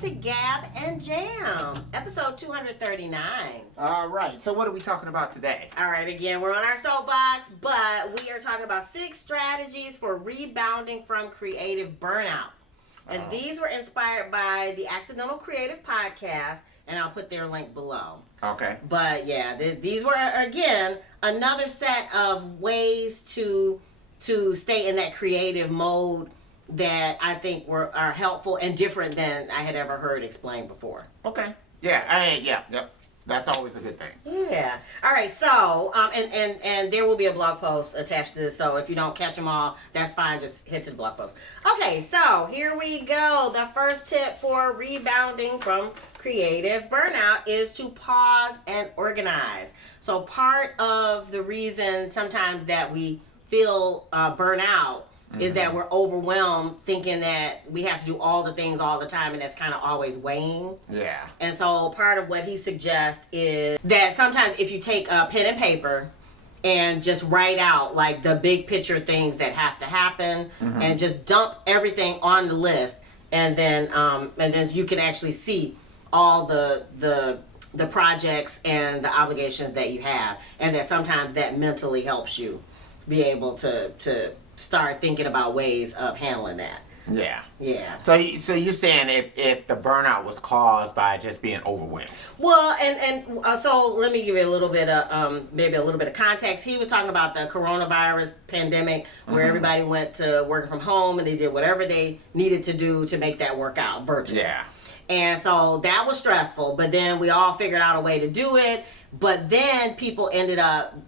to Gab and Jam, episode 239. All right, so what are we talking about today? All right, again, we're on our soapbox, but we are talking about 6 strategies for rebounding from creative burnout. And these were inspired by the Accidental Creative podcast, and I'll put their link below. Okay. But yeah, these were, again, another set of ways to stay in that creative mode that I think are helpful and different than I had ever heard explained before. Okay. Yeah. Yep. That's always a good thing. Yeah. All right. So, and there will be a blog post attached to this. So if you don't catch them all, that's fine. Just hit to the blog post. Okay. So here we go. The first tip for rebounding from creative burnout is to pause and organize. So part of the reason sometimes that we feel burnout is that we're overwhelmed thinking that we have to do all the things all the time, and that's kind of always weighing. Yeah. And so part of what he suggests is that sometimes if you take a pen and paper and just write out like the big picture things that have to happen and just dump everything on the list, and then you can actually see all the projects and the obligations that you have, and that sometimes that mentally helps you be able to start thinking about ways of handling that. Yeah. Yeah. So you're saying if the burnout was caused by just being overwhelmed? Well, and so let me give you a little bit of maybe a little bit of context. He was talking about the coronavirus pandemic, where everybody went to working from home and they did whatever they needed to do to make that work out virtually. Yeah. And so that was stressful, but then we all figured out a way to do it. But then people ended up,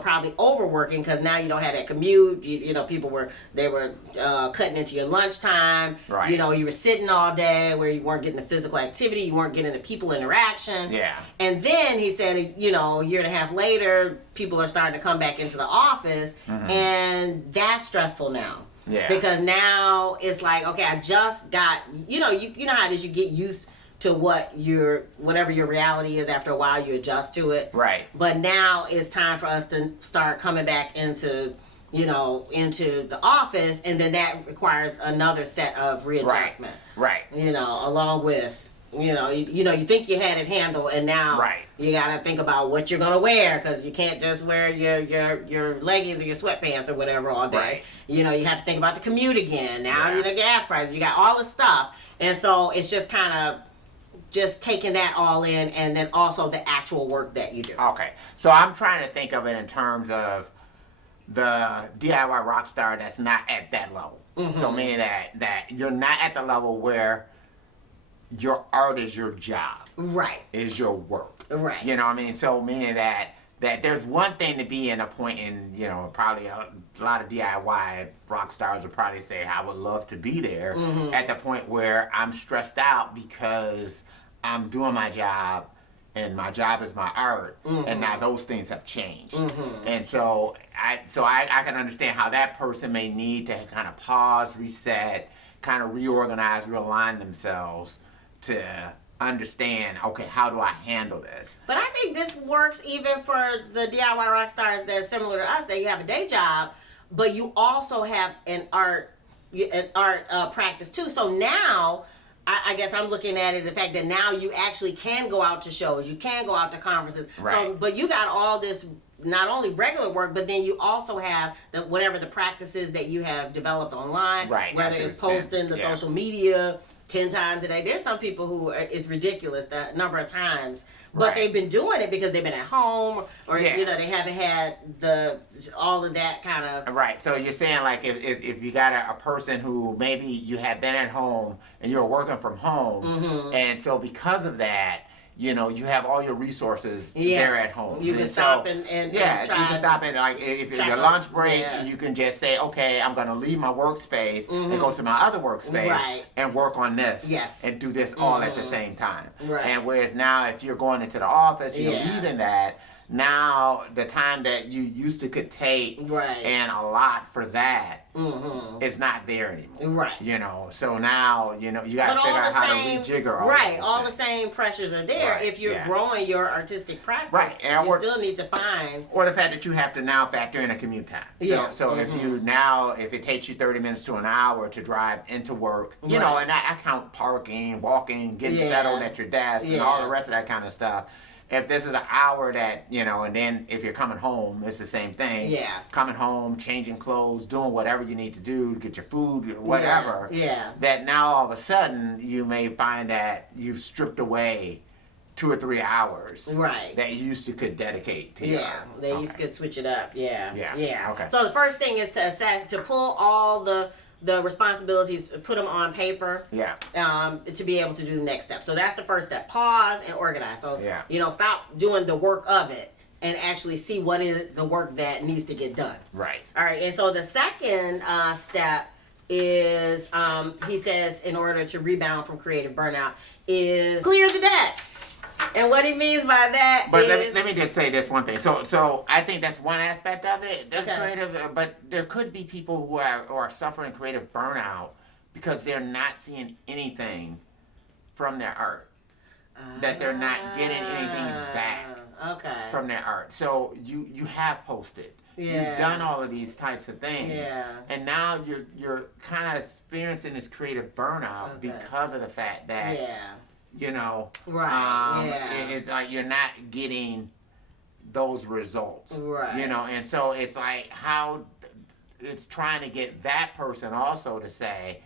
probably overworking, because now you don't have that commute. People were cutting into your lunchtime. Right. You were sitting all day where you weren't getting the physical activity, you weren't getting the people interaction. Yeah. And then he said, a year and a half later, people are starting to come back into the office, and that's stressful now. Yeah. Because now it's like, okay, I just got, you know how it is, you get used to whatever your reality is. After a while you adjust to it. Right. But now it's time for us to start coming back into the office, and then that requires another set of readjustment. Right. Along with you think you had it handled, and now you gotta think about what you're gonna wear, because you can't just wear your leggings or your sweatpants or whatever all day. Right. You have to think about the commute again. Now gas prices, you got all this stuff, and so it's just kind of just taking that all in, and then also the actual work that you do. Okay. So I'm trying to think of it in terms of the DIY rock star that's not at that level. So meaning that you're not at the level where your art is your job. Right. Is your work. Right. You know what I mean? So meaning that there's one thing to be in a point in, probably a lot of DIY rock stars would probably say, I would love to be there at the point where I'm stressed out because I'm doing my job and my job is my art, and now those things have changed. And so I can understand how that person may need to kind of pause, reset, kind of reorganize, realign themselves to understand, okay, how do I handle this? But I think this works even for the DIY rock stars that's similar to us, that you have a day job, but you also have an art practice too. So now, I guess I'm looking at it, the fact that now you actually can go out to shows, you can go out to conferences. Right. So, but you got all this, not only regular work, but then you also have whatever the practices that you have developed online, right, whether it's posting the social media 10 times a day. There's some people who it's ridiculous the number of times, but they've been doing it because they've been at home, or they haven't had all of that kind of. Right. So you're saying, like, if you got a person who maybe you had been at home and you're working from home, and so because of that, you have all your resources there at home. You can stop and try. You can stop and, like, if it's your lunch break, you can just say, okay, I'm going to leave my workspace and go to my other workspace and work on this. Yes. And do this all at the same time. Right. And whereas now, if you're going into the office, you're leaving that, now the time that you used to could take Right. and a lot for that Mm-hmm. is not there anymore. Right. You know, so now, you know, you got to But figure all out the how same, to rejigger all right? those All the things. same pressures are there. Right, If you're yeah. growing your artistic practice, Right, and you or- still need to find. Or the fact that you have to now factor in a commute time. Yeah. So if you now, if it takes you 30 minutes to an hour to drive into work, you know, Right. and I count parking, walking, getting Yeah. settled at your desk, and Yeah. all the rest of that kind of stuff. If this is an hour that, you know, and then if you're coming home, it's the same thing. Yeah. Coming home, changing clothes, doing whatever you need to do to get your food, whatever. Yeah. That now all of a sudden you may find that you've stripped away 2 or 3 hours Right. that you used to could dedicate to your Yeah, art. they Okay. used to switch it up. Yeah. Yeah. Yeah. Okay. So the first thing is to assess, to pull all the responsibilities, put them on paper. Yeah. To be able to do the next step. So that's the first step. Pause and organize. So Yeah. you know, stop doing the work of it and actually see what is the work that needs to get done. Right. All right. And so the second step is, he says, in order to rebound from creative burnout, is clear the decks. And what he means by that But is, let me just say this one thing. So I think that's one aspect of it. That's Okay. creative, but there could be people who are suffering creative burnout because they're not seeing anything from their art. That they're not getting anything back Okay. from their art. So you have posted. Yeah. You've done all of these types of things. Yeah. And now you're kind of experiencing this creative burnout Okay. because of the fact that Yeah. you know, Right, yeah. it's like you're not getting those results, Right. you know, and so it's like how it's trying to get that person also to say,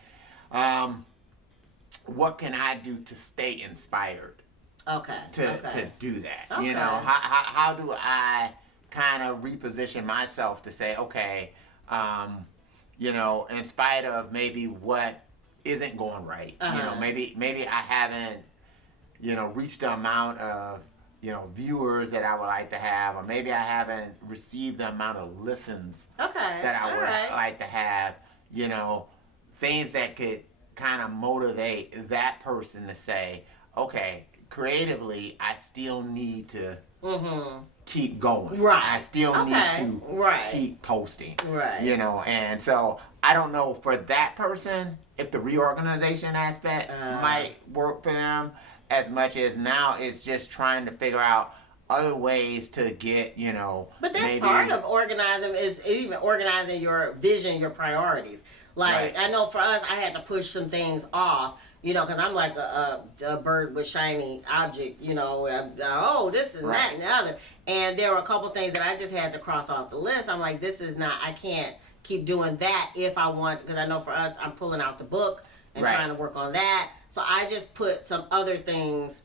what can I do to stay inspired Okay. to do that? Okay. You know, how do I kind of reposition myself to say, okay, you know, in spite of maybe what isn't going right, you know, maybe I haven't, you know, reached the amount of, you know, viewers that I would like to have, or maybe I haven't received the amount of listens Okay. that I All would right. like to have, you know, things that could kind of motivate that person to say, okay, creatively, I still need to keep going. Right. I still Okay. need to Right. keep posting. Right. You know, and so I don't know for that person if the reorganization aspect might work for them as much as now it's just trying to figure out other ways to get, you know, But that's maybe, part of organizing, is even organizing your vision, your priorities. Like, Right. I know for us, I had to push some things off, you know, because I'm like a bird with shiny object, you know, this and Right. that and the other. And there were a couple things that I just had to cross off the list. I'm like, this is not, I can't keep doing that if I want, because I know for us, I'm pulling out the book and Right. trying to work on that. So I just put some other things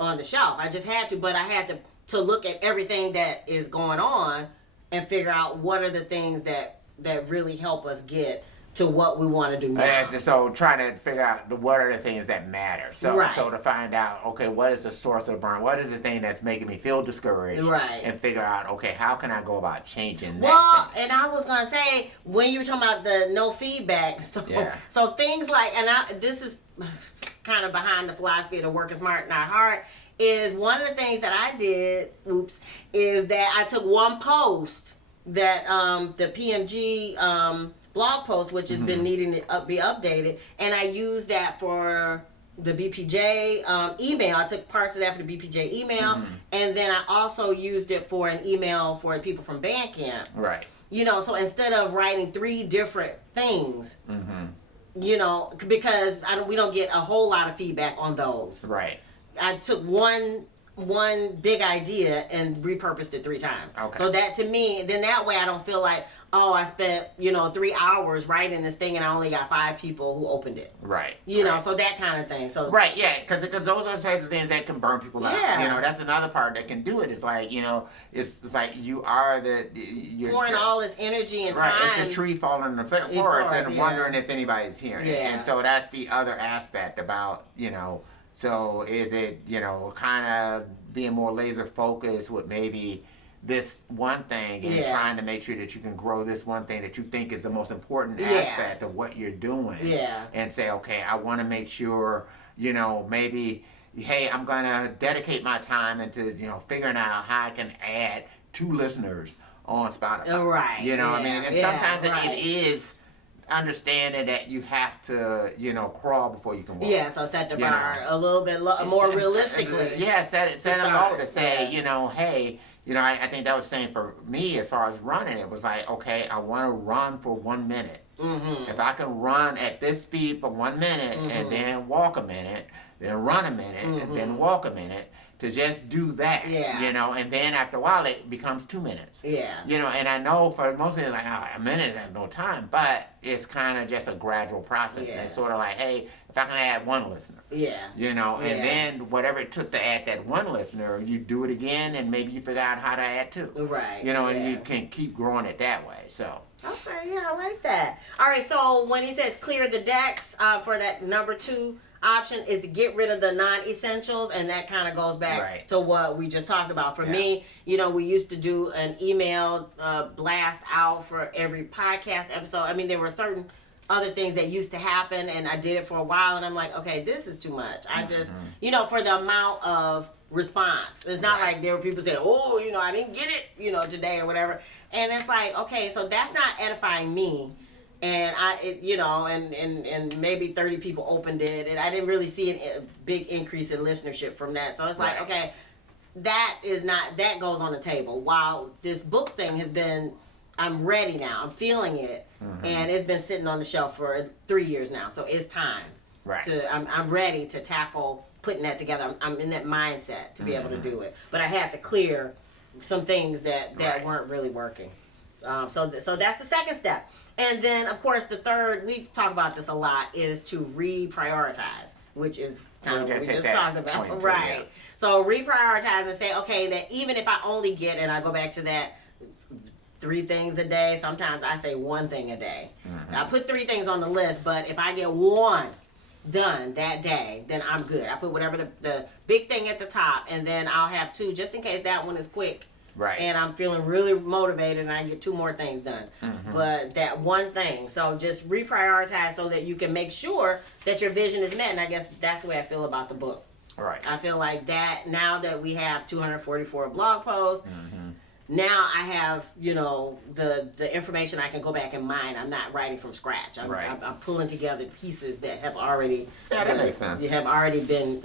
on the shelf. I just had to, but I had to look at everything that is going on and figure out what are the things that really help us get to what we want to do now. And so trying to figure out what are the things that matter. So Right. so to find out, okay, what is the source of burn? What is the thing that's making me feel discouraged? Right. And figure out, okay, how can I go about changing that Well, thing? and I was gonna say, when you were talking about the no feedback, so Yeah. so things like, and this is kind of behind the philosophy of the work is smart, not hard, is one of the things that I did, is that I took one post that the PMG blog post, which has been needing to be updated, and I used that for the BPJ email. I took parts of that for the BPJ email, and then I also used it for an email for people from Bandcamp. Right. You know, so instead of writing 3 different things, you know, because we don't get a whole lot of feedback on those. Right. I took one big idea and repurposed it 3 times. Okay. So that, to me, then that way I don't feel like, oh, I spent, you know, 3 hours writing this thing and I only got 5 people who opened it. Right. You know, right. so that kind of thing. So Right, yeah, because those are the types of things that can burn people out. Yeah. You know, that's another part that can do it. It's like, you know, it's like you are you're pouring all this energy and right, time. it's a tree falling in the forest forest, and yeah. wondering if anybody's hearing it. Yeah. And so that's the other aspect about, you know, so is it, you know, kind of being more laser focused with maybe this one thing and Yeah. trying to make sure that you can grow this one thing that you think is the most important Yeah. aspect of what you're doing. Yeah. And say, okay, I want to make sure, you know, maybe hey, I'm gonna dedicate my time into figuring out how I can add 2 listeners on Spotify. Right. You know, what I mean, and sometimes right. it is understanding that you have to, crawl before you can walk. Yeah, so set the bar a little bit more realistically. Yeah, set it low to say, Yeah. Hey, I think that was saying for me as far as running, it was like, okay, I want to run for 1 minute. Mm-hmm. If I can run at this speed for 1 minute and then walk a minute, then run a minute and then walk a minute, to just do that, and then after a while it becomes 2 minutes. Yeah. And I know for most people, like, a minute is no time, but it's kind of just a gradual process. Yeah. And it's sort of like, hey, if I can add 1 listener, and then whatever it took to add that 1 listener, you do it again, and maybe you figure out how to add 2. Right. And you can keep growing it that way. So. Okay, yeah, I like that. All right, so when he says clear the decks for that number 2 option is to get rid of the non-essentials, and that kind of goes back to what we just talked about. For me, we used to do an email blast out for every podcast episode. I mean, there were certain other things that used to happen, and I did it for a while, and I'm like, okay, this is too much. I just, for the amount of response. It's not like there were people saying, oh, I didn't get it, today or whatever. And it's like, okay, so that's not edifying me. And and maybe 30 people opened it, and I didn't really see a big increase in listenership from that. So it's like, okay, that goes on the table. While this book thing has been, I'm ready now. I'm feeling it, and it's been sitting on the shelf for 3 years now. So it's time I'm ready to tackle putting that together. I'm in that mindset to be able to do it. But I had to clear some things that weren't really working. So that's the second step. And then, of course, the third, we talk about this a lot, is to reprioritize, which is kind of what we just talked about. Right. So reprioritize and say, okay, that even if I only get, and I go back to that, 3 things a day, sometimes I say 1 thing a day. I put 3 things on the list, but if I get 1 done that day, then I'm good. I put whatever the big thing at the top, and then I'll have 2 just in case that one is quick. Right. And I'm feeling really motivated, and I get 2 more things done. But that 1 thing. So just reprioritize so that you can make sure that your vision is met. And I guess that's the way I feel about the book. Right. I feel like that now that we have 244 blog posts, now I have, the information I can go back and mine. I'm not writing from scratch. I'm pulling together pieces that have already that makes sense. Have already been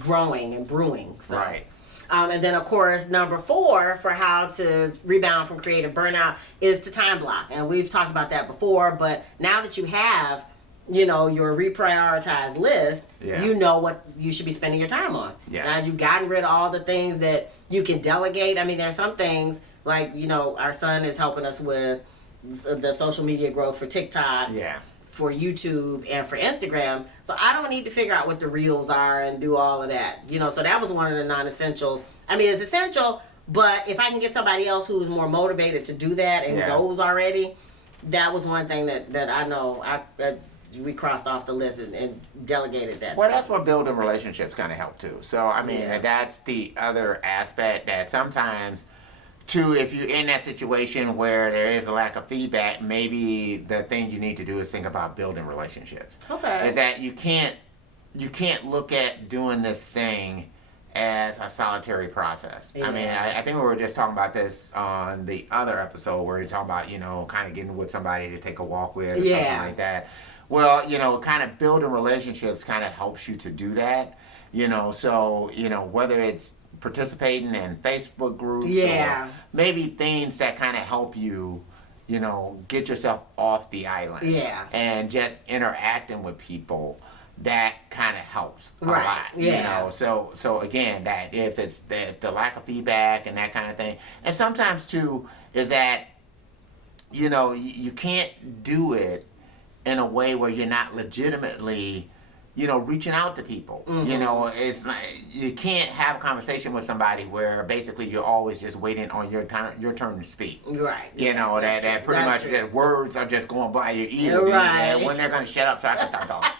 growing and brewing. So. Right. And then, of course, number 4 for how to rebound from creative burnout is to time block. And we've talked about that before, but now that you have, your reprioritized list, you know what you should be spending your time on. Yeah. Now you've gotten rid of all the things that you can delegate. I mean, there are some things, like, our son is helping us with the social media growth for TikTok. Yeah. For YouTube and for Instagram. So I don't need to figure out what the reels are and do all of that. So that was one of the non-essentials. I mean, it's essential, but if I can get somebody else who's more motivated to do that and goes already, that was one thing that I know we crossed off the list and delegated that. Well, that's where building relationships kind of help too. So, I mean, that's the other aspect that sometimes, too, if you're in that situation where there is a lack of feedback, maybe the thing you need to do is think about building relationships. Okay. Is that you can't look at doing this thing as a solitary process. Yeah. I mean, I think we were just talking about this on the other episode where you're talking about, kind of getting with somebody to take a walk with or something like that. Well, kind of building relationships kind of helps you to do that. So, whether it's participating in Facebook groups or maybe things that kind of help you, get yourself off the island. Yeah. And just interacting with people, that kind of helps a lot. Yeah. So again, that if it's the lack of feedback and that kind of thing. And sometimes too is that, you can't do it in a way where you're not legitimately reaching out to people. It's like you can't have a conversation with somebody where basically you're always just waiting on your turn to speak. Right. That pretty much that words are just going by your ears. Right. When they're going to shut up so I can start talking.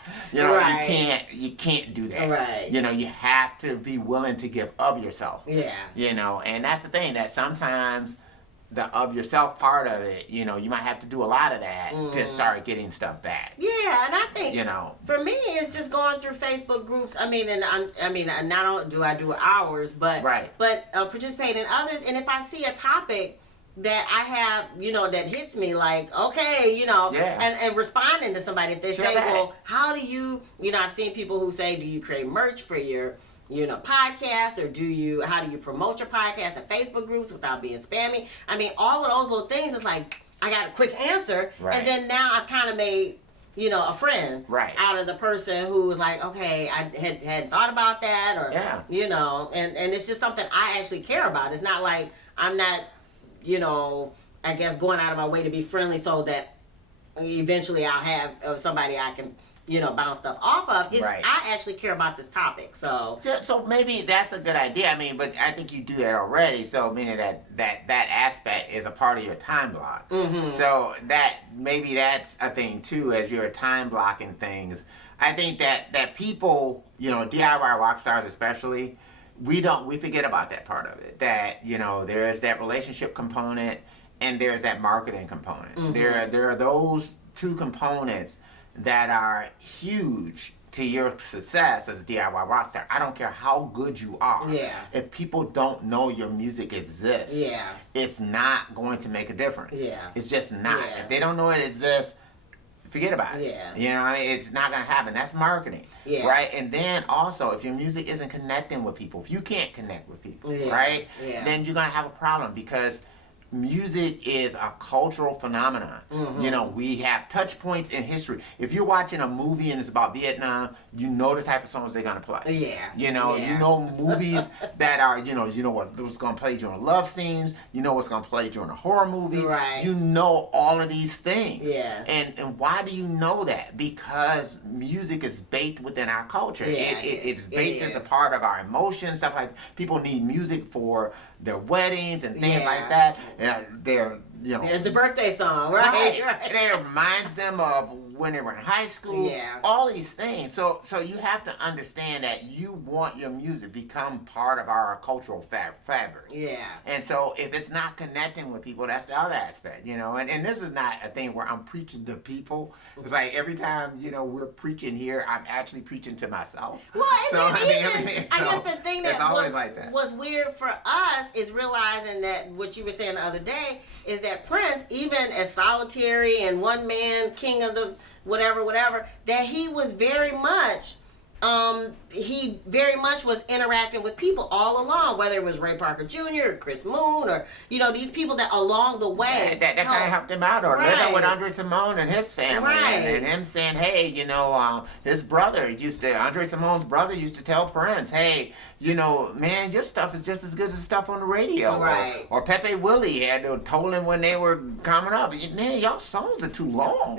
You can't do that. Right. You have to be willing to give of yourself. Yeah. And that's the thing that sometimes the of yourself part of it, you know, you might have to do a lot of that to start getting stuff back. Yeah, and I think, you know, for me, it's just going through Facebook groups. I mean, and not only do I do ours, but participate in others. And if I see a topic that I have, you know, that hits me, like, okay, you know, and responding to somebody, if they say, well, how do you know, I've seen people who say, do you create merch for your, you know, podcast, or how do you promote your podcast in Facebook groups without being spammy? I mean, all of those little things, it's like, I got a quick answer, and then now I've kind of made, you know, a friend out of the person who was like, okay, I had thought about that, or, you know, and it's just something I actually care about. It's not like I'm not, you know, I guess going out of my way to be friendly so that eventually I'll have somebody I can, you know, bounce stuff off of. I actually care about this topic, so maybe that's a good idea. I mean, but I think you do that already. So meaning that aspect is a part of your time block. So that maybe that's a thing too, as you're time blocking things. I think that people, you know, DIY rock stars especially, we forget about that part of it. That, you know, there's that relationship component and there's that marketing component. There are those two components that are huge to your success as a DIY rock star. I don't care how good you are. If people don't know your music exists, it's not going to make a difference. It's just not. If they don't know it exists, forget about it. You know, I mean, it's not going to happen. That's marketing. Right? And then also, if your music isn't connecting with people, if you can't connect with people, right? Then you're going to have a problem, because music is a cultural phenomenon. You know, we have touch points in history. If you're watching a movie and it's about Vietnam, you know the type of songs they're gonna play. You know, you know movies that are, you know what's gonna play during love scenes. You know what's gonna play during a horror movie. You know all of these things. And why do you know that? Because music is baked within our culture. It's baked as a part of our emotions. Stuff like people need music for their weddings and things like that. And they're, you know, it's the birthday song, right? And it reminds them of when they were in high school. All these things. So you have to understand that you want your music to become part of our cultural fabric. And so if it's not connecting with people, that's the other aspect, you know. And this is not a thing where I'm preaching to people. It's like every time, you know, we're preaching here, I'm actually preaching to myself. Well, I guess the thing that was weird for us is realizing that what you were saying the other day is that Prince, even as solitary and one man king of the whatever, that he was very much was interacting with people all along, whether it was Ray Parker Jr. or Chris Moon, or, you know, these people that along the way that kind of helped him out, or living with Andre Simone and his family, and him saying, hey, you know, his brother Andre Simone's brother used to tell Prince, hey, you know, man, your stuff is just as good as the stuff on the radio. Or Pepe Willie had told him when they were coming up, man, y'all songs are too long.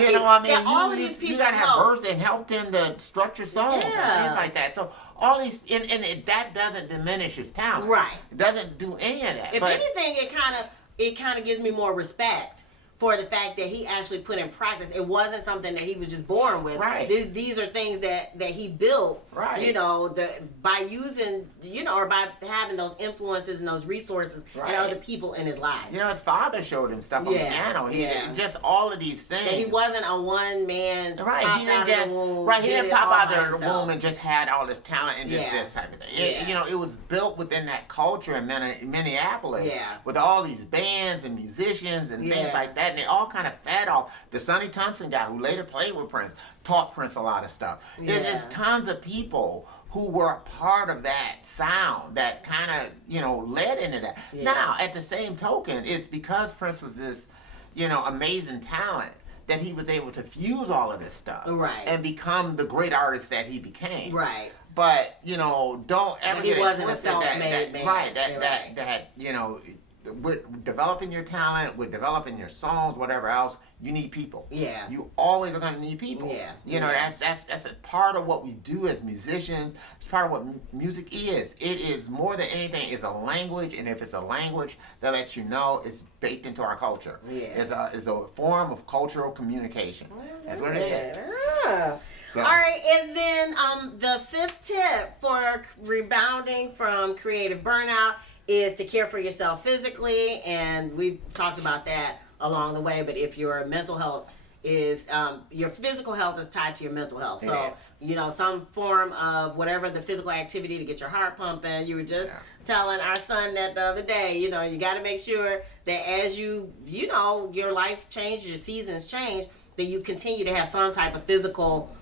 You know, I mean, all of these people, you gotta have verse and help them to structure songs and things like that. So all these, and that doesn't diminish his talent. It doesn't do any of that. If anything, it kind of gives me more respect for the fact that he actually put in practice. It wasn't something that he was just born with. These are things that he built, you know, by using, you know, or by having those influences and those resources and other people in his life. You know, his father showed him stuff on the piano. He just all of these things. That he wasn't a one man. He didn't just he didn't pop out of the womb and just had all this talent and just this type of thing. You know, it was built within that culture in Minneapolis with all these bands and musicians and things like that. And they all kind of fed off. The Sonny Thompson guy, who later played with Prince, taught Prince a lot of stuff. There's just tons of people who were part of that sound that kind of, you know, led into that. Now, at the same token, it's because Prince was this, you know, amazing talent that he was able to fuse all of this stuff and become the great artist that he became. But, you know, don't ever get it twisted that, you know, with developing your talent, with developing your songs, whatever else, you need people. You always are going to need people. You know, that's a part of what we do as musicians. It's part of what music is. It is more than anything, it's a language, and if it's a language that lets you know it's baked into our culture. It's a form of cultural communication. That's what it is. So. All right, and then the fifth tip for rebounding from creative burnout is to care for yourself physically, and we've talked about that along the way. But if your mental health is your physical health is tied to your mental health. So some form of whatever the physical activity to get your heart pumping. You were just telling our son that the other day. You got to make sure that as your life changes, your seasons change, that you continue to have some type of physical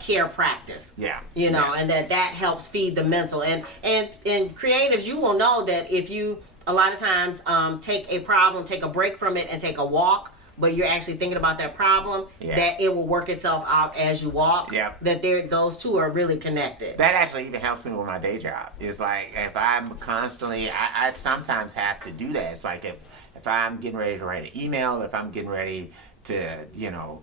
care practice. And that helps feed the mental. And creatives, you will know that if you a lot of times take a problem, take a break from it, and take a walk, but you're actually thinking about that problem, that it will work itself out as you walk. That those two are really connected. That actually even helps me with my day job. It's like if I'm constantly, I sometimes have to do that. It's like if I'm getting ready to write an email, if I'm getting ready to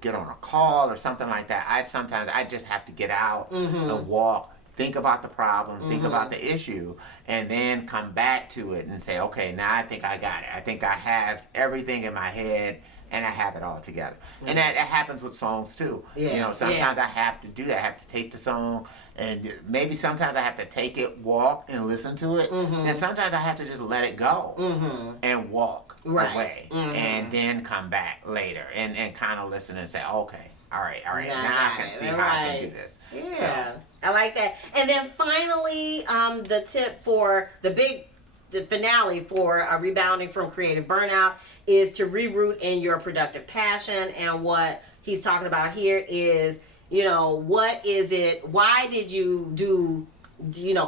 get on a call or something like that, I just have to get out and walk, think about the problem, think about the issue, and then come back to it and say, okay, now I think I got it. I think I have everything in my head and I have it all together. And that happens with songs too. Sometimes I have to do that. I have to take the song, and maybe sometimes I have to take it, walk, and listen to it. And sometimes I have to just let it go and walk away, and then come back later and kind of listen and say, okay, all right, now I can see how I can do this. I like that. And then finally, the tip for the finale for rebounding from creative burnout is to reroot in your productive passion. And what he's talking about here is, what is it? Why did you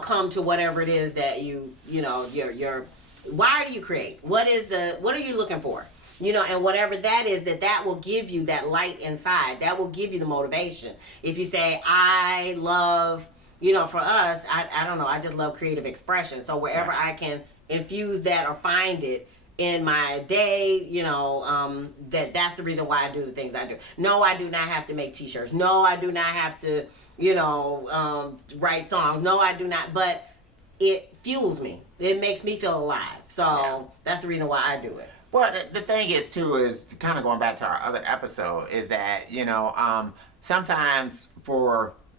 come to whatever it is that your why do you create? What are you looking for? And whatever that is, that will give you that light inside. That will give you the motivation. If you say, I love, for us, I don't know, I just love creative expression. So wherever I can infuse that or find it in my day, that's the reason why I do the things I do. No, I do not have to make t-shirts. No, I do not have to, write songs. No, I do not. But it fuels me. It makes me feel alive. So that's the reason why I do it. Well, the thing is, too, is kind of going back to our other episode, is that, sometimes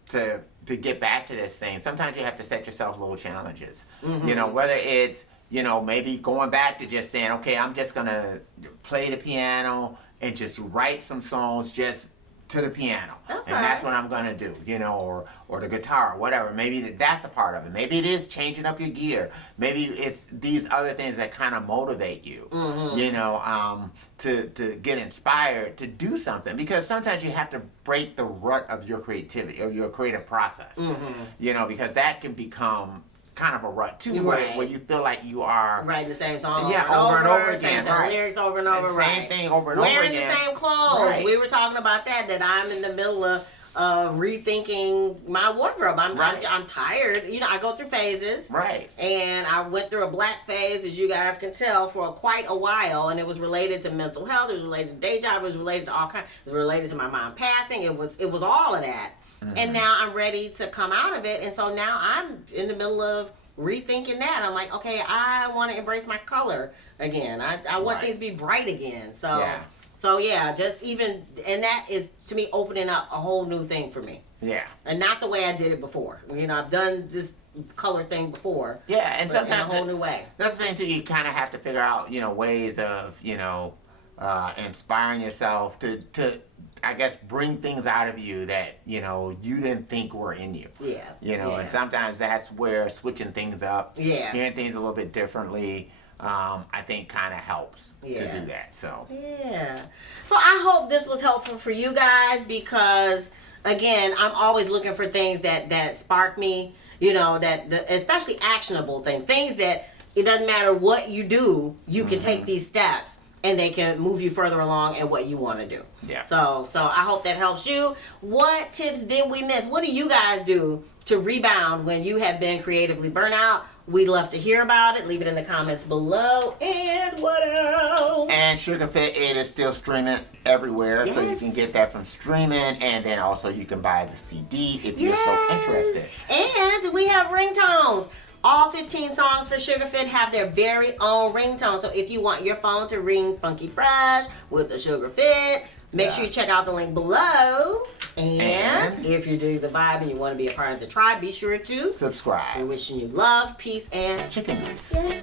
to get back to this thing, sometimes you have to set yourself little challenges. Whether it's, maybe going back to just saying, okay, I'm just going to play the piano and just write some songs just to the piano. And that's what I'm going to do, or the guitar, whatever. Maybe that's a part of it. Maybe it is changing up your gear. Maybe it's these other things that kind of motivate you, to get inspired to do something. Because sometimes you have to break the rut of your creativity, of your creative process, because that can become kind of a rut too, where you feel like you are writing the same song over and over again, same lyrics over and over, same thing over and over again, wearing the same clothes. We were talking about that I'm in the middle of rethinking my wardrobe. I'm tired. I go through phases. And I went through a black phase, as you guys can tell, for quite a while, and it was related to mental health. It was related to day job. It was related to all kinds. It was related to my mom passing. It was all of that. And now I'm ready to come out of it. And so now I'm in the middle of rethinking that. I'm like, okay, I want to embrace my color again. I want things to be bright again. So just even, and that is, to me, opening up a whole new thing for me. And not the way I did it before. I've done this color thing before. And sometimes in a whole new way. That's the thing too. You kind of have to figure out, ways of, inspiring yourself to I guess bring things out of you that you didn't think were in you. And sometimes that's where switching things up, hearing things a little bit differently, I think kind of helps to do that. So so I hope this was helpful for you guys, because again, I'm always looking for things that spark me, especially actionable things that it doesn't matter what you do, you can take these steps and they can move you further along in what you want to do. So I hope that helps you. What tips did we miss? What do you guys do to rebound when you have been creatively burnt out? We'd love to hear about it. Leave it in the comments below. And what else? And Sugar Fit 8 is still streaming everywhere, so you can get that from streaming, and then also you can buy the CD if you're so interested. And we have ringtones. All 15 songs for Sugar Fit have their very own ringtone. So if you want your phone to ring funky fresh with the Sugar Fit Make sure you check out the link below. And if you're doing the vibe and you want to be a part of the tribe, be sure to subscribe. We're wishing you love, peace, and chicken grease. yeah.